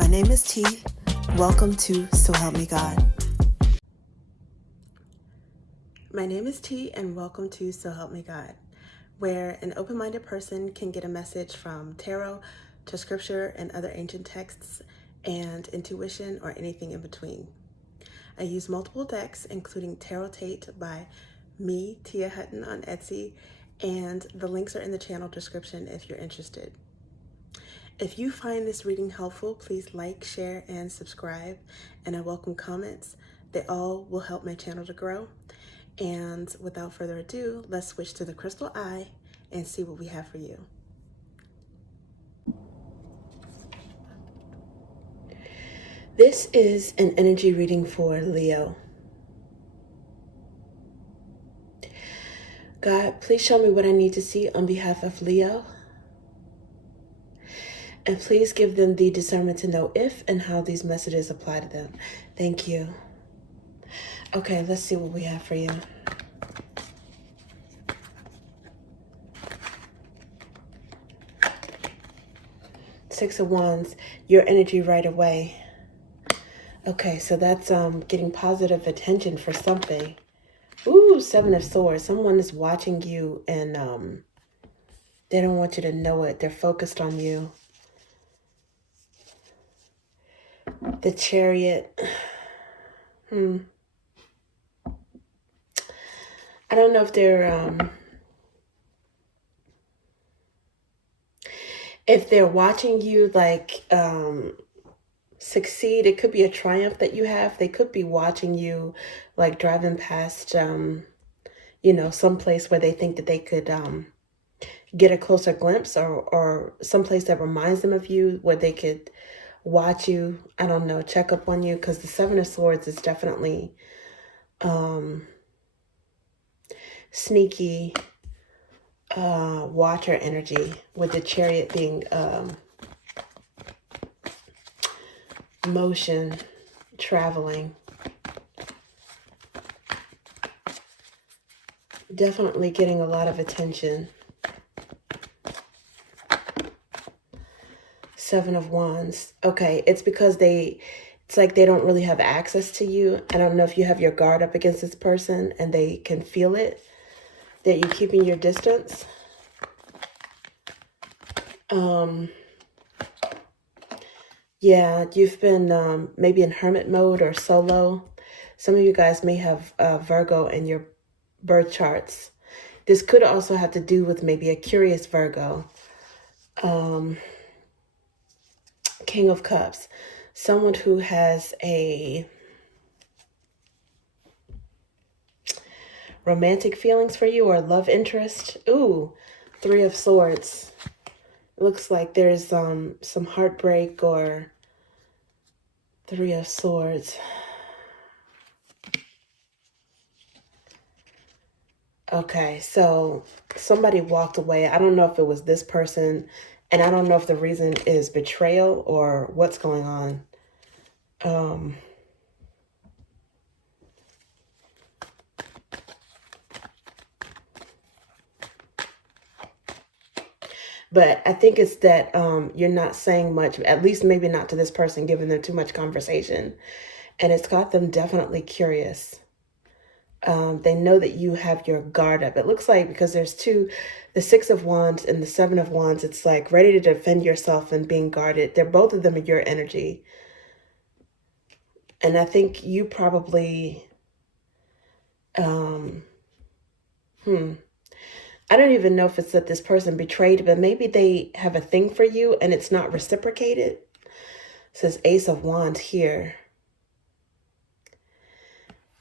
My name is T. Welcome to So Help Me God. My name is T, and welcome to So Help Me God, where an open-minded person can get a message from tarot to scripture and other ancient texts and intuition or anything in between. I use multiple decks, including Tarot Tate by me, Tia Hutton, on Etsy, and the links are in the channel description if you're interested. If you find this reading helpful, please like, share, and subscribe, and I welcome comments. They all will help my channel to grow. And without further ado, let's switch to the crystal eye and see what we have for you. This is an energy reading for Leo. God, please show me what I need to see on behalf of Leo. And please give them the discernment to know if and how these messages apply to them. Thank you. Okay, let's see what we have for you. Six of Wands, your energy right away. Okay, so that's getting positive attention for something. Ooh, Seven of Swords. Someone is watching you and they don't want you to know it. They're focused on you. The Chariot. I don't know if they're watching you like succeed. It could be a triumph that you have. They could be watching you like driving past some place where they think that they could get a closer glimpse, or someplace that reminds them of you where they could watch you, I don't know, check up on you, because the Seven of Swords is definitely sneaky watcher energy, with the Chariot being motion, traveling. Definitely getting a lot of attention. Seven of Wands. Okay, it's because it's like they don't really have access to you. I don't know if you have your guard up against this person and they can feel it, that you're keeping your distance. Yeah, you've been maybe in hermit mode or solo. Some of you guys may have Virgo in your birth charts. This could also have to do with maybe a curious Virgo. King of Cups. Someone who has a romantic feelings for you or love interest. Ooh, Three of Swords. Looks like there's some heartbreak or Three of Swords. Okay, so somebody walked away. I don't know if it was this person, and I don't know if the reason is betrayal or what's going on. But I think it's that you're not saying much, at least maybe not to this person, giving them too much conversation. And it's got them definitely curious. They know that you have your guard up. It looks like, because there's the Six of Wands and the Seven of Wands, it's like ready to defend yourself and being guarded. They're both of them in your energy. And I think you probably, I don't even know if it's that this person betrayed, but maybe they have a thing for you and it's not reciprocated. It says Ace of Wands here,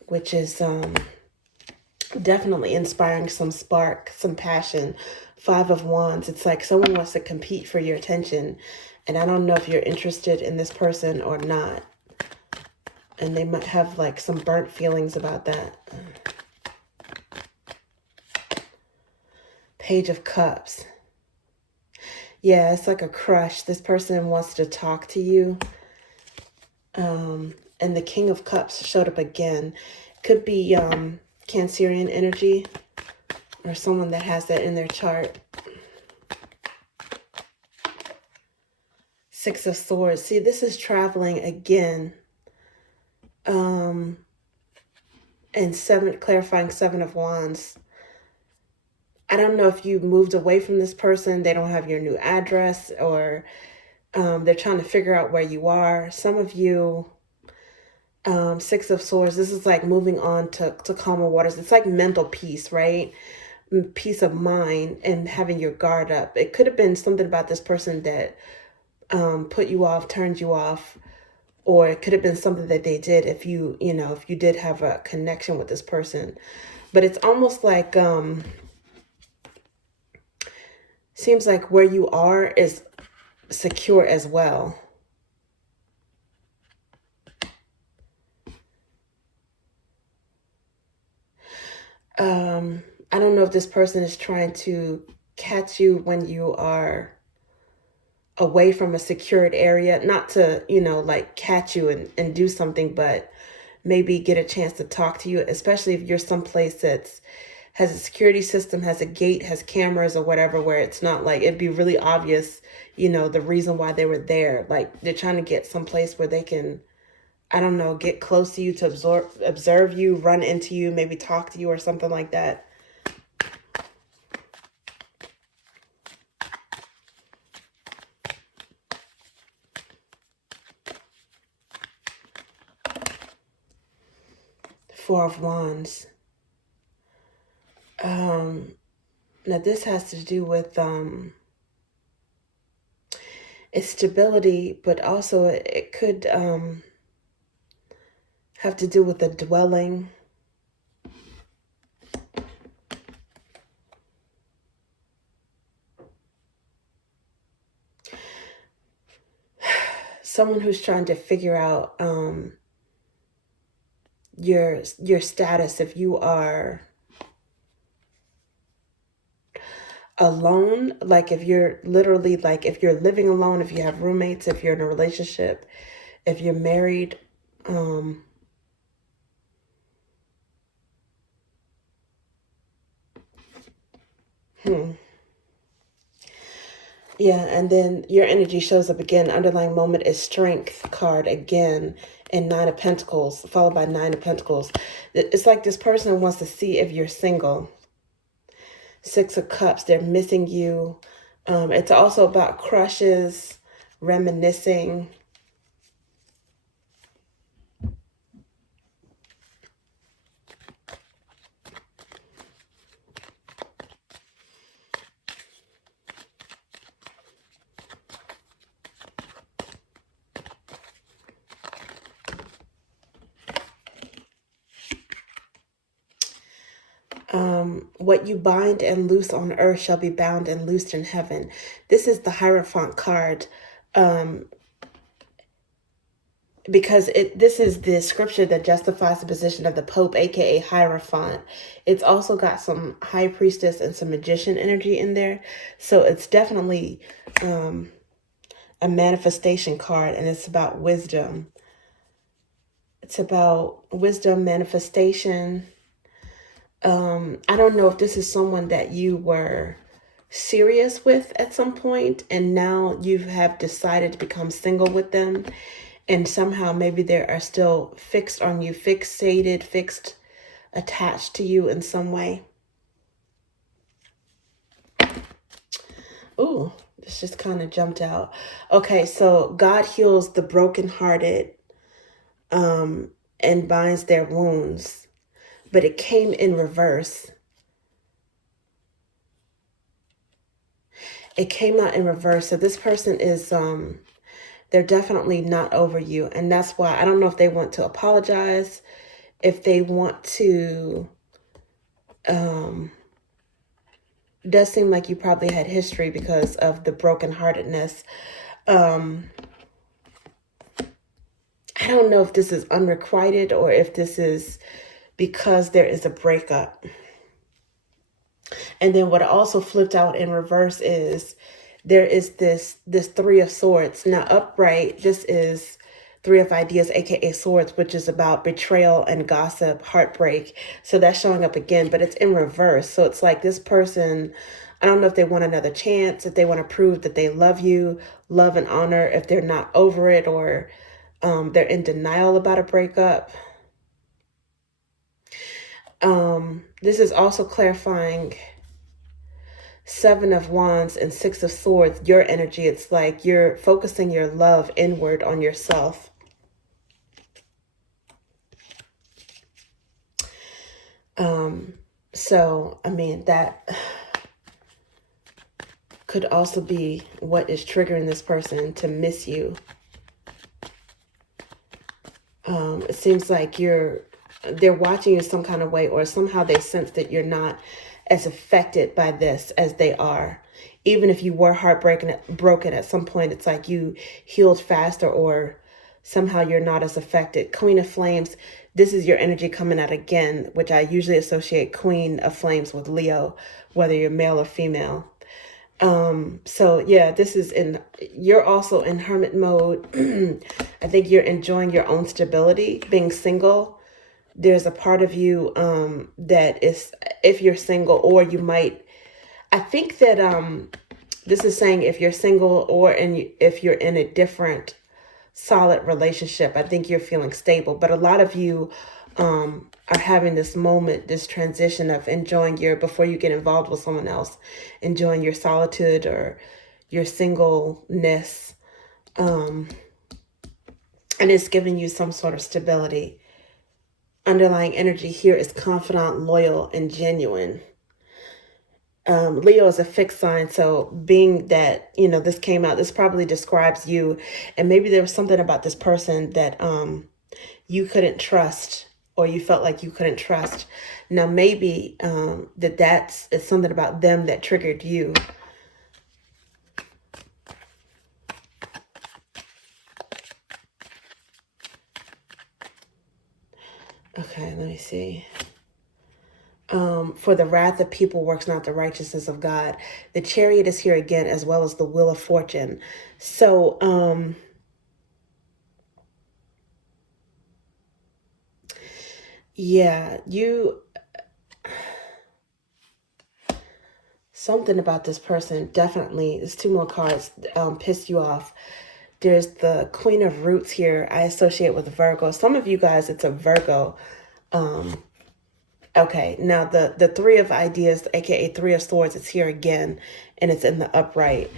which is definitely inspiring some spark, some passion. Five of Wands, it's like someone wants to compete for your attention. And I don't know if you're interested in this person or not. And they might have like some burnt feelings about that. Page of Cups. Yeah, it's like a crush. This person wants to talk to you. And the King of Cups showed up again. Could be Cancerian energy or someone that has that in their chart. Six of Swords. See, this is traveling again. And clarifying Seven of Wands. I don't know if you moved away from this person, they don't have your new address, or they're trying to figure out where you are. Some of you, Six of Swords, this is like moving on to calmer waters. It's like mental peace, right? Peace of mind and having your guard up. It could have been something about this person that put you off, turned you off, or it could have been something that they did if you did have a connection with this person. But it's almost like, seems like where you are is secure as well. I don't know if this person is trying to catch you when you are away from a secured area, not to, like catch you and do something, but maybe get a chance to talk to you, especially if you're someplace that's has a security system, has a gate, has cameras or whatever, where it's not like, it'd be really obvious, the reason why they were there. Like they're trying to get someplace where they can, I don't know, get close to you, to observe you, run into you, maybe talk to you or something like that. Four of Wands. Now this has to do with its stability, but also it could have to do with a dwelling. Someone who's trying to figure out your status, if you are alone, like if you're literally, like if you're living alone, if you have roommates, if you're in a relationship, if you're married. Yeah, and then your energy shows up again. Underlying moment is Strength card again, and Nine of Pentacles, followed by Nine of Pentacles. It's like this person wants to see if you're single. Six of Cups, they're missing you. It's also about crushes, reminiscing. What you bind and loose on earth shall be bound and loosed in heaven. This is the Hierophant card, because this is the scripture that justifies the position of the Pope, aka Hierophant. It's also got some High Priestess and some Magician energy in there. So it's definitely a manifestation card, and it's about wisdom. It's about wisdom, manifestation. I don't know if this is someone that you were serious with at some point, and now you have decided to become single with them, and somehow maybe they are still fixed on you, attached to you in some way. Ooh, this just kind of jumped out. Okay, so God heals the brokenhearted and binds their wounds. But it came in reverse. It came out in reverse. So this person is, they're definitely not over you. And that's why I don't know if they want to apologize, if they want to, it does seem like you probably had history because of the brokenheartedness. I don't know if this is unrequited or if this is because there is a breakup. And then what also flipped out in reverse is there is this Three of Swords. Now upright, this is Three of Ideas, aka Swords, which is about betrayal and gossip, heartbreak. So that's showing up again, but it's in reverse. So it's like this person I don't know if they want another chance, if they want to prove that they love you, love and honor, if they're not over it, or they're in denial about a breakup. This is also clarifying Seven of Wands and Six of Swords, your energy. It's like you're focusing your love inward on yourself. So, I mean, that could also be what is triggering this person to miss you. It seems like they're watching you some kind of way, or somehow they sense that you're not as affected by this as they are. Even if you were broken at some point, it's like you healed faster, or somehow you're not as affected. Queen of Flames, this is your energy coming out again, which I usually associate Queen of Flames with Leo, whether you're male or female. So yeah, you're also in hermit mode. I think you're enjoying your own stability, being single. There's a part of you, that is, if you're single, or you might, I think that, this is saying if you're single, or if you're in a different solid relationship, I think you're feeling stable. But a lot of you, are having this moment, this transition of enjoying before you get involved with someone else, enjoying your solitude or your singleness. And it's giving you some sort of stability. Underlying energy here is confidant, loyal, and genuine. Leo is a fixed sign, so being that, this came out, this probably describes you, and maybe there was something about this person that you couldn't trust, or you felt like you couldn't trust. Now, maybe it's something about them that triggered you. Okay, let me see. For the wrath of people works not the righteousness of God. The Chariot is here again, as well as the Wheel of Fortune. So, yeah, something about this person, definitely, there's two more cards, pissed you off. There's the Queen of Roots here. I associate with Virgo. Some of you guys, it's a Virgo. Okay, now the Three of Ideas, aka Three of Swords, it's here again, and it's in the upright.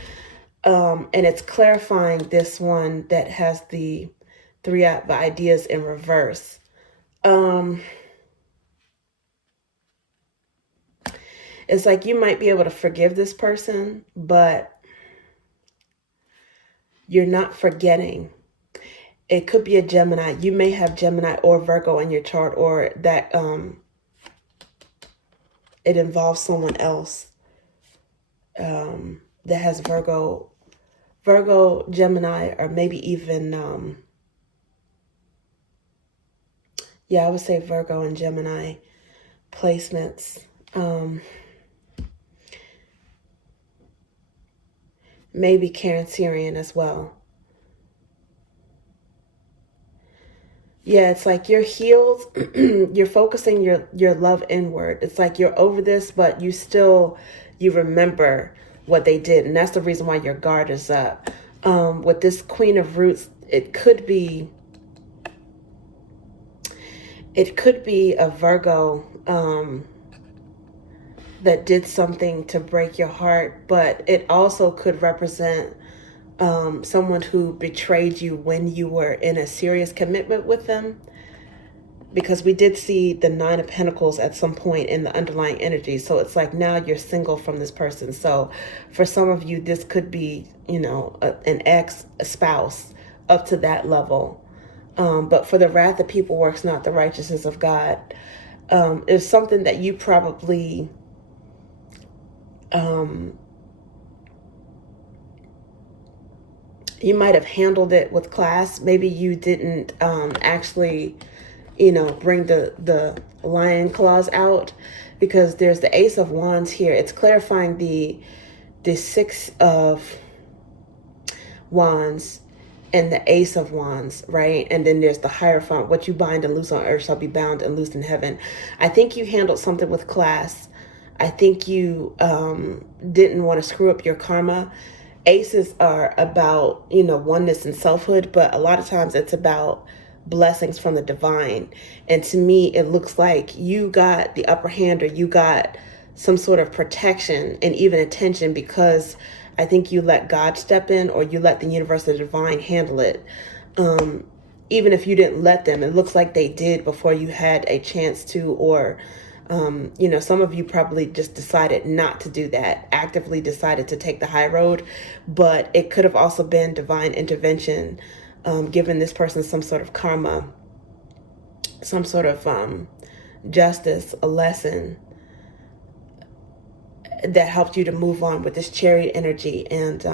And it's clarifying this one that has the Three of Ideas in reverse. It's like you might be able to forgive this person, but you're not forgetting. It could be a Gemini. You may have Gemini or Virgo in your chart, or that it involves someone else that has Virgo, Gemini, or maybe even, yeah, I would say Virgo and Gemini placements. Maybe Cancerian as well. Yeah, it's like you're healed. You're focusing your love inward. It's like you're over this, but you remember what they did. And that's the reason why your guard is up. With this Queen of Roots, it could be a Virgo that did something to break your heart, but it also could represent someone who betrayed you when you were in a serious commitment with them, because we did see the Nine of Pentacles at some point in the underlying energy. So it's like now you're single from this person. So for some of you, this could be, an ex, a spouse, up to that level. But for the wrath of people works not the righteousness of God. It's something that you probably you might have handled it with class. Maybe you didn't actually, bring the lion claws out, because there's the Ace of Wands here. It's clarifying the Six of Wands and the Ace of Wands, right? And then there's the Hierophant. What you bind and loose on earth shall be bound and loosed in heaven. I think you handled something with class. I think you didn't want to screw up your karma. Aces are about, oneness and selfhood, but a lot of times it's about blessings from the divine. And to me, it looks like you got the upper hand, or you got some sort of protection and even attention, because I think you let God step in, or you let the universe, the divine, handle it. Even if you didn't let them, it looks like they did before you had a chance to, or some of you probably just decided not to do that, actively decided to take the high road, but it could have also been divine intervention, giving this person some sort of karma, some sort of justice, a lesson that helped you to move on with this chariot energy and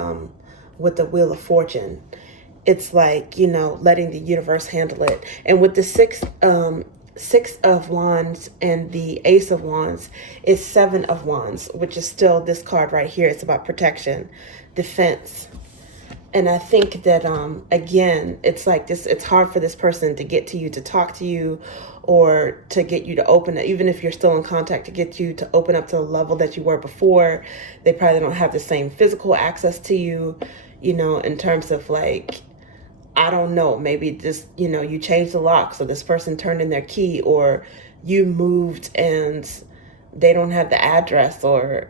with the wheel of fortune. It's like, letting the universe handle it. And with the six of wands and the ace of wands, is 7 of wands, which is still this card right here. It's about protection, defense. And I think that, again, it's like this, it's hard for this person to get to you, to talk to you, or to get you to open it, even if you're still in contact, to get you to open up to the level that you were before. They probably don't have the same physical access to you, in terms of like, I don't know, maybe just, you changed the lock, so this person turned in their key, or you moved and they don't have the address, or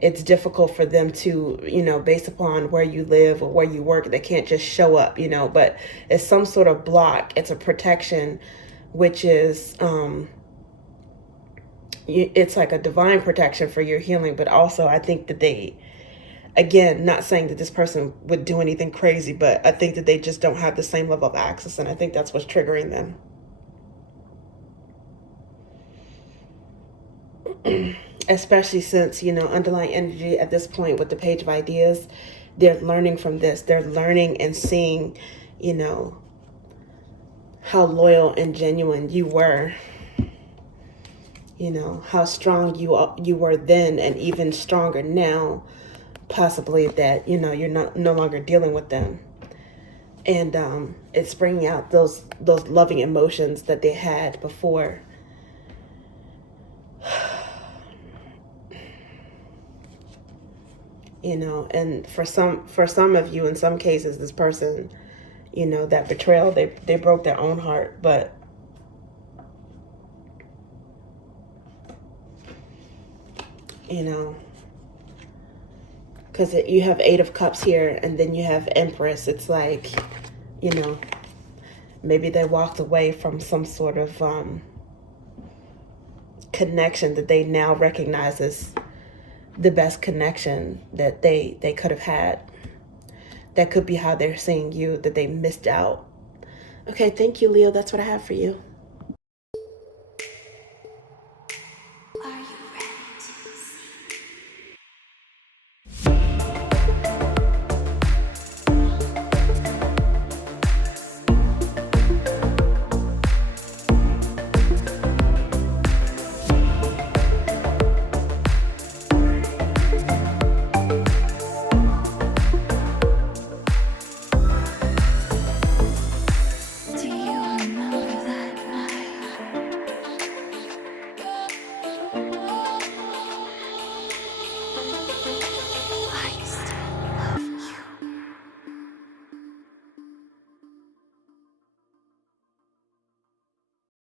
it's difficult for them to, based upon where you live or where you work, they can't just show up, but it's some sort of block. It's a protection, which is, it's like a divine protection for your healing. But also I think that they, again, not saying that this person would do anything crazy, but I think that they just don't have the same level of access. And I think that's what's triggering them. Especially since, underlying energy at this point with the Page of Ideas, they're learning from this. They're learning and seeing, how loyal and genuine you were. How strong you were then, and even stronger now, possibly, that, you're no longer dealing with them. And it's bringing out those loving emotions that they had before. And for some of you, in some cases, this person, that betrayal, they broke their own heart. But because you have 8 of Cups here, and then you have Empress. It's like, maybe they walked away from some sort of connection that they now recognize as the best connection that they could have had. That could be how they're seeing you, that they missed out. Okay, thank you, Leo. That's what I have for you.